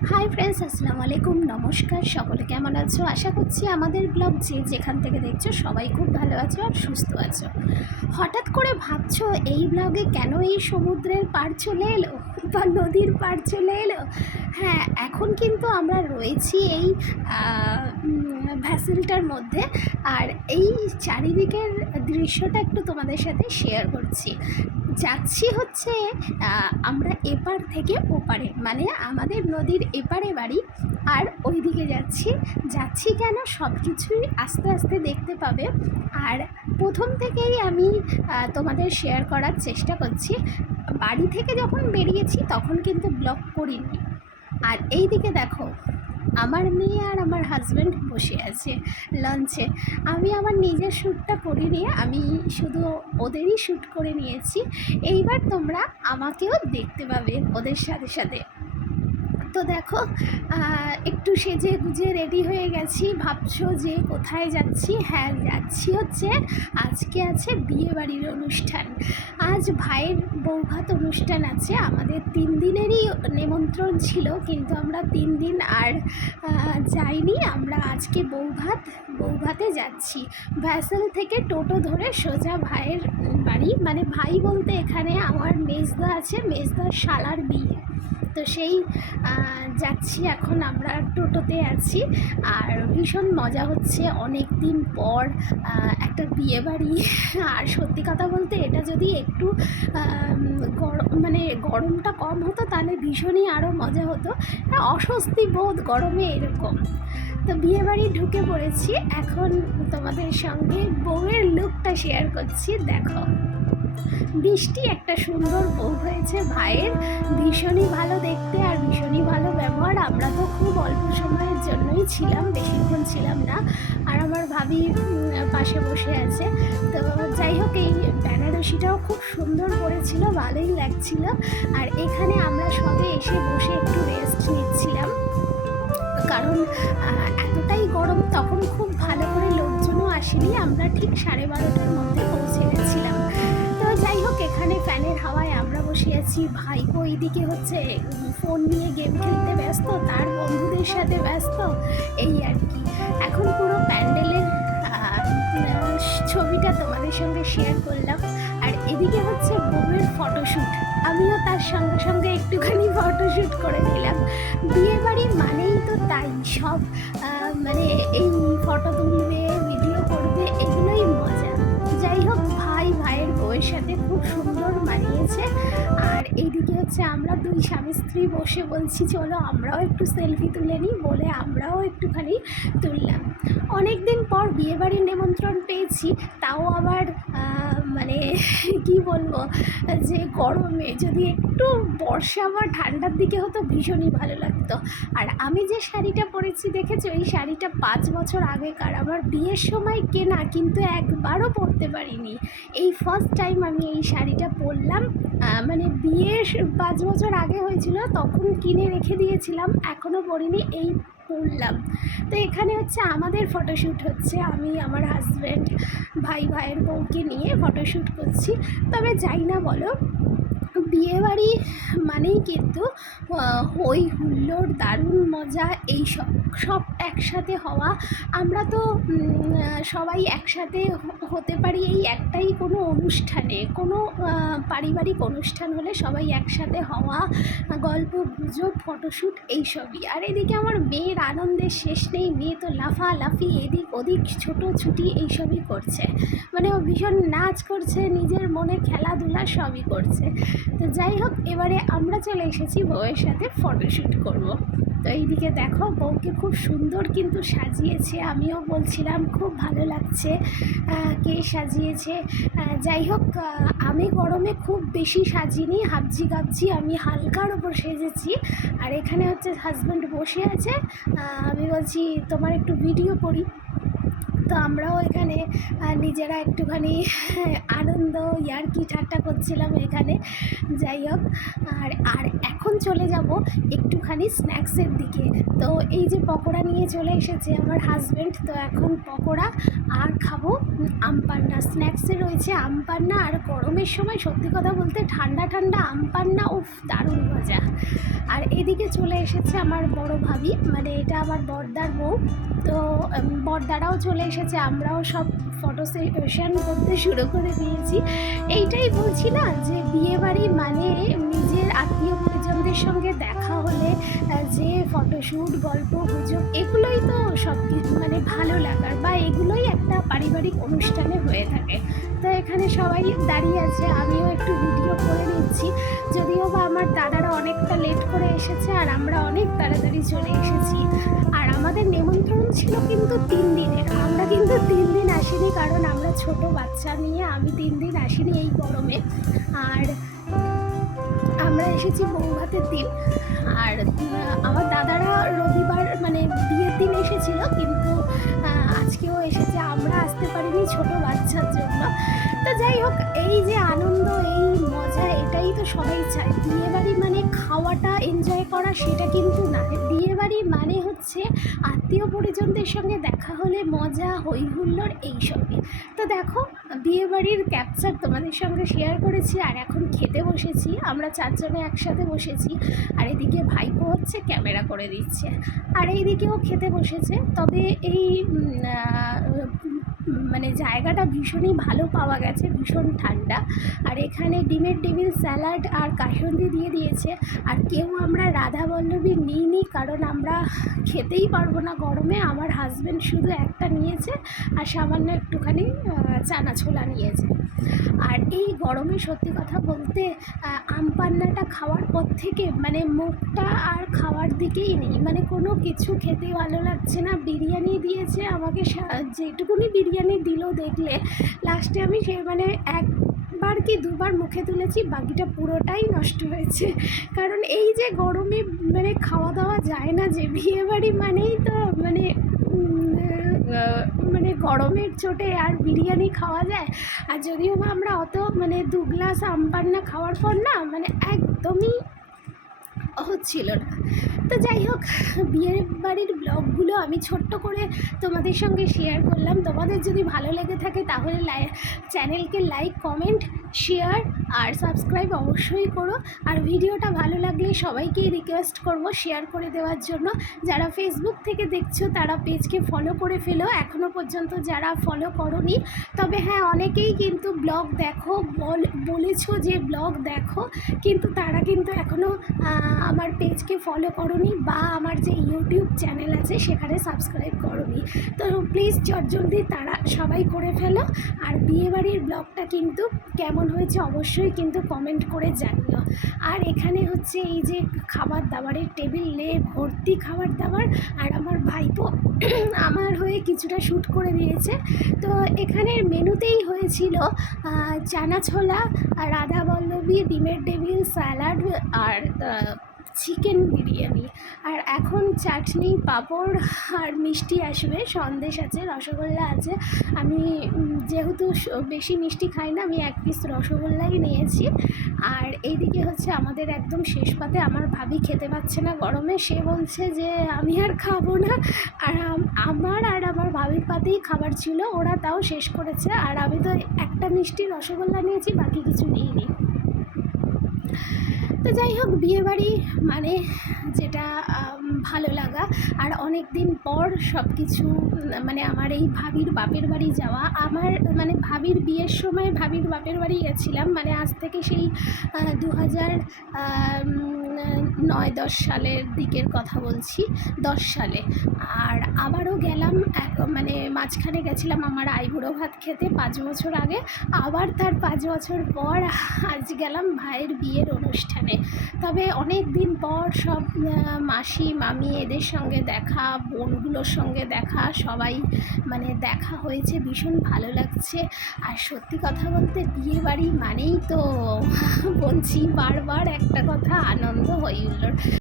Hi friends আসসালামু আলাইকুম নমস্কার, সকলে কেমন আছো? আশা করছি আমাদের ব্লগ যে যেখান থেকে দেখছ সবাই খুব ভালো আছো আর সুস্থ আছো। হঠাৎ করে ভাবছ এই ব্লগে কেন এই সমুদ্রের পার চলে এলো বা নদীর পার চলে এলো? হ্যাঁ এখন কিন্তু আমরা রয়েছি এই ভ্যাসেলটার মধ্যে আর এই চারিদিকের দৃশ্যটা একটু তোমাদের সাথে শেয়ার করছি। যাচ্ছি হচ্ছে আমরা এপার থেকে ওপারে মানে আমাদের নদীর এপারে বাড়ি। আর ওই দিকে যাচ্ছি যাচ্ছি কেন সব কিছুই আস্তে আস্তে দেখতে পাবে। আর প্রথম থেকেই আমি তোমাদের শেয়ার করার চেষ্টা করছি। বাড়ি থেকে যখন বেরিয়েছি তখন কিন্তু ব্লগ করিনি। আর এই দিকে দেখো আমার মেয়ে আর আমার হাজব্যান্ড বসে আছে লঞ্চে আমি আমার নিজের শ্যুটটা করিনি আমি শুধু ওদেরই শ্যুট করে নিয়েছি। এইবার তোমরা আমাকেও দেখতে পাবে ওদের সাথে সাথে। তো দেখো একটু সেজে গুজে রেডি হয়ে গেছি। ভাবছ যে কোথায় যাচ্ছি? হ্যাঁ যাচ্ছি হচ্ছে, আজকে আছে বিয়েবাড়ির অনুষ্ঠান। আজ ভাইয়ের বৌভাত অনুষ্ঠান আছে। আমাদের তিন দিনেরই নেমন্ত্রণ ছিল, কিন্তু আমরা তিন দিন আর যাইনি। আমরা আজকে বৌভাত বৌভাতে যাচ্ছি। ভ্যাসেল থেকে টোটো ধরে সোজা ভাইয়ের বাড়ি। মানে ভাই বলতে এখানে আমার মেজদা আছে, মেজদার শালার বিয়ে। তো সেই যাচ্ছি এখন, আমরা টোটোতে আছি। আর ভীষণ মজা হচ্ছে অনেক দিন পর একটা বিয়ে বাড়ি আর সত্যি কথা বলতে, এটা যদি একটু গরম মানে গরমটা কম হতো, তাহলে ভীষণই আরও মজা হতো। অস্বস্তি বোধ গরমে এরকম। তো বিয়ে বাড়ি ঢুকে পড়েছি। এখন তোমাদের সঙ্গে বউয়ের লুকটা শেয়ার করছি, দেখো। বৃষ্টি একটা সুন্দর বউ হয়েছে ভাইয়ের। ভীষণই ভালো দেখতে আর ভীষণই ভালো ব্যবহার। আমরা তো খুব অল্প সময়ের জন্যই ছিলাম, বেশিক্ষণ ছিলাম না। আর আমার ভাবি পাশে বসে আছে। তো যাই হোক, এই বেনারসিটাও খুব সুন্দর পড়েছিল ভালোই লাগছিল। আর এখানে আমরা সবে এসে বসে একটু রেস্ট নিচ্ছিলাম। কারণ এতটাই গরম, তখন খুব ভালো করে লোকজনও আসেনি। আমরা ঠিক সাড়ে বারোটার মধ্যে ফ্যানের হাওয়ায় আমরা বসে আছি। ভাই ভাইপো এইদিকে হচ্ছে ফোন নিয়ে গেম খেলতে ব্যস্ত, তার বন্ধুদের সাথে ব্যস্ত, এই আর কি। এখন পুরো প্যান্ডেলের ছবিটা তোমাদের সঙ্গে শেয়ার করলাম। আর এদিকে হচ্ছে বউয়ের ফটোশ্যুট আমিও তার সঙ্গে সঙ্গে একটুখানি ফটোশ্যুট করে নিলাম। বিয়ে বাড়ি মানেই তো তাই সব। মানে এই ফটো তুলবে ভিডিও করবে, এগুলোই মজা। যাই হোক, ভাই, ভাইয়ের বউয়ের সাথে খুব সুন্দর মানিয়েছে আর এইদিকে হচ্ছে আমরা দুই স্বামী স্ত্রী বসে বলছি, চলো আমরাও একটু সেলফি তুলে নিই, বলে আমরাও একটুখানি তুললাম। অনেক দিন পর বিয়েবাড়ির নিমন্ত্রণ পেয়েছি, তাও আবার মানে কি বলব, যে গরমে যদি একটু বর্ষা বা ঠান্ডার দিকে হতো ভীষণই ভালো লাগতো। আর আমি যে শাড়িটা পরেছি, দেখেছ? এই শাড়িটা পাঁচ বছর আগেকার। আমার বিয়ের সময় কেনা, কিন্তু একবারও পরতে পারিনি। এই ফার্স্ট টাইম আমি এই শাড়িটা পরলাম। মানে বিয়ে পাঁচ বছর আগে হয়েছিল, তখন কিনে রেখে দিয়েছিলাম এখনও পরিনি, এই পরলাম। তো এখানে হচ্ছে আমাদের ফটোশ্যুট হচ্ছে, আমি, আমার হাজব্যান্ড ভাই, ভাইয়ের বউকে নিয়ে ফটোশ্যুট করছি। তবে যাই না বলো বিয়েবাড়ি মানেই কিন্তু হই, হুল্লোড়, দারুণ মজা এই সব একসাথে হওয়া। আমরা তো সবাই একসাথে হতে পারি এই একটাই কোনো অনুষ্ঠানে। কোনো পারিবারিক অনুষ্ঠান হলে সবাই একসাথে হওয়া, গল্প, গুজব ফটোশ্যুট এইসবই। আর এদিকে আমার মেয়ের আনন্দের শেষ নেই। মেয়ে তো লাফালাফি, এদিক ওদিক ছোটোছুটি এইসবই করছে। মানে ও ভীষণ নাচ করছে, নিজের মনে খেলাধুলা সবই করছে। তো যাই হোক, এবারে আমরা চলে এসেছি বউয়ের সাথে ফটোশ্যুট করব। তো এইদিকে দেখো, বউকে খুব সুন্দর কিন্তু সাজিয়েছে। আমিও বলছিলাম, খুব ভালো লাগছে কে সাজিয়েছে। যাই হোক আমি গরমে খুব বেশি সাজিনি, হাবজি গাবজি আমি হালকার ওপর সেজেছি। আর এখানে হচ্ছে হাজব্যান্ড বসে আছে। আমি বলছি, তোমার একটু ভিডিও করি তো আমরাও এখানে নিজেরা একটুখানি আনন্দ ইয়ার্কি ঠাট্টা করছিলাম এখানে। যাই হোক আর আর এখন চলে যাব একটুখানি স্ন্যাক্সের দিকে। তো এই যে পকোড়া নিয়ে চলে এসেছে আমার হাজব্যান্ড তো এখন পকোড়া আর খাব। উম, আম পান্না। স্ন্যাক্সে রয়েছে আম পান্না আর গরমের সময় সত্যি কথা বলতে ঠান্ডা ঠান্ডা আম পান্না উফ দারুণ মজা। আর এদিকে চলে এসেছে আমার বড় ভাবি মানে এটা আমার বর্দার বউ। তো বর্দারাও চলে এসেছে আমরাও সব ফটো সেশন করতে শুরু করে দিয়েছি। এইটাই বলছি না যে বিয়েবাড়ি মানে নিজের আত্মীয় পরিজনদের সঙ্গে দেখা হলে যে ফটোশ্যুট গল্প, গুজব, এগুলোই তো সব কিছু মানে ভালো লাগার বা এগুলোই একটা পারিবারিক অনুষ্ঠানে হয়ে থাকে। তো এখানে সবাই দাঁড়িয়ে আছে, আমিও একটু ভিডিও করে নিচ্ছি। যদিও বা আমার দাদারা অনেকটা লেট করে এসেছে আর আমরা অনেক তাড়াতাড়ি চলে এসেছি। আর আমাদের নেমন্ত্রণ ছিল কিন্তু তিন দিনের। আমরা কিন্তু তিন দিন আসিনি কারণ আমরা ছোট বাচ্চা নিয়ে আমি তিন দিন আসিনি এই গরমে। আর আমরা এসেছি বৌভাতের দিন। আর আমার দাদারা রবিবার মানে বিয়ের দিন এসেছিল কিন্তু আজকেও এসেছে, আমরা আসতে পারিনি ছোট বাচ্চার জন্য। তো যাই হোক, এই যে আনন্দ, এই মজা, এটাই তো সবাই চায়। বিয়ে বাড়ি মানে খাওয়াটা এনজয় করা সেটা কিন্তু না। বিয়ে বাড়ি মানে হচ্ছে আত্মীয় পরিজনদের সঙ্গে দেখা হলে মজা হই হুল্লোড় এইসবই। তো দেখো বিয়ে বাড়ির ক্যাপচার তোমাদের সঙ্গে শেয়ার করেছি, আর এখন খেতে বসেছি। আমরা চারজনে একসাথে বসেছি, আর এদিকে ভাইপো হচ্ছে ক্যামেরা করে দিচ্ছে। আর এইদিকেও খেতে বসেছে। তবে এই 嗯 মানে জায়গাটা ভীষণই ভালো পাওয়া গেছে, ভীষণ ঠান্ডা। আর এখানে ডিমের টেবিল, স্যালাড আর কাসন্দি দিয়ে দিয়েছে। আর কেউ আমরা রাধা বল্লভী নিইনি, কারণ আমরা খেতেই পারব না গরমে। আমার হাজব্যান্ড শুধু একটা নিয়েছে আর সামান্য একটুখানি চানা ছোলা নিয়েছে। আর এই গরমে সত্যি কথা বলতে আম পান্নাটা খাওয়ার পর থেকে মানে মুখটা আর খাওয়ার দিকেই নেই। মানে কোনো কিছু খেতে ভালো লাগছে না। বিরিয়ানি দিয়েছে আমাকে যেটুকুনি বিরিয়ানি দিল দেখলে। লাস্টে আমি সে মানে এক একবার কি দুবার মুখে তুলেছি, বাকিটা পুরোটাই নষ্ট হয়েছে। কারণ এই যে গরমে মানে খাওয়া দাওয়া যায় না যে বিয়ে বাড়ি মানেই তো মানে মানে গরমের চোটে আর বিরিয়ানি খাওয়া যায়। আর যদিও বা আমরা অত মানে দু গ্লাস আম পান্না খাওয়ার পর না মানে একদমই হচ্ছিল না। তো যাই হোক, বিয়ের বাড়ির ব্লগগুলো আমি ছোট্ট করে তোমাদের সঙ্গে শেয়ার করলাম। তোমাদের যদি ভালো লেগে থাকে তাহলে লাই চ্যানেলকে লাইক কমেন্ট শেয়ার আর সাবস্ক্রাইব অবশ্যই করো। আর ভিডিওটা ভালো লাগলে সবাইকেই রিকোয়েস্ট করব শেয়ার করে দেওয়ার জন্য। যারা ফেসবুক থেকে দেখছ তারা পেজকে ফলো করে ফেলো। এখনও পর্যন্ত যারা ফলো করনি, তবে হ্যাঁ অনেকেই কিন্তু ব্লগ দেখো, বল বলেছ যে ব্লগ দেখো, কিন্তু তারা কিন্তু এখনও আমার পেজকে ফলো করনি বা আমার যে ইউটিউব চ্যানেল আছে সেখানে সাবস্ক্রাইব করনি। তো প্লিজ জলদি তারা সবাই করে ফেলো। আর বিয়েবাড়ির ব্লগটা কিন্তু কেমন হয়েছে অবশ্যই কিন্তু কমেন্ট করে জানিও। আর এখানে হচ্ছে এই যে খাবার দাবারের টেবিলে ভর্তি খাবার দাবার আর আমার ভাইপো আমার হয়ে কিছুটা শ্যুট করে দিয়েছে। তো এখানের মেনুতেই হয়েছিল চানা ছোলা রাধা বল্লভী, ডিমের টেবিল স্যালাড আর চিকেন বিরিয়ানি। আর এখন চাটনি, পাঁপড় আর মিষ্টি আসবে, সন্দেশ আছে, রসগোল্লা আছে। আমি যেহেতু বেশি মিষ্টি খাই না, আমি এক পিস রসগোল্লাই নিয়েছি। আর এইদিকে হচ্ছে আমাদের একদম শেষ পাতে আমার ভাবি খেতে পাচ্ছে না গরমে। সে বলছে যে, আমি আর খাব না। আর আমার আর আমার ভাবির পাতেই খাবার ছিল, ওরা তাও শেষ করেছে। আর আমি তো একটা মিষ্টি রসগোল্লা নিয়েছি, বাকি কিছু নিইনি। তো যাই হোক, বিয়েবাড়ি মানে যেটা ভালো লাগা। আর অনেক দিন পর সব কিছু মানে আমার এই ভাবির বাপের বাড়ি যাওয়া, আমার মানে ভাবির বিয়ের সময় ভাবির বাপের বাড়ি গেছিলাম। মানে আজ থেকে সেই দু হাজার নয় দশ সালের দিকের কথা বলছি, দশ সালে। আর আবারও গেলাম এক মানে মাঝখানে গেছিলাম আমার আইবুড়ো ভাত খেতে পাঁচ বছর আগে। আবার তার পাঁচ বছর পর আজ গেলাম ভাইয়ের বিয়ের অনুষ্ঠানে। তবে অনেক দিন পর সব মাসি, মামি এদের সঙ্গে দেখা, বোনগুলোর সঙ্গে দেখা, সবাই মানে দেখা হয়েছে, ভীষণ ভালো লাগছে। আর সত্যি কথা বলতে বিয়ে বাড়ি মানেই তো বলছি বারবার একটা কথা, আনন্দ হই হুল্লোড়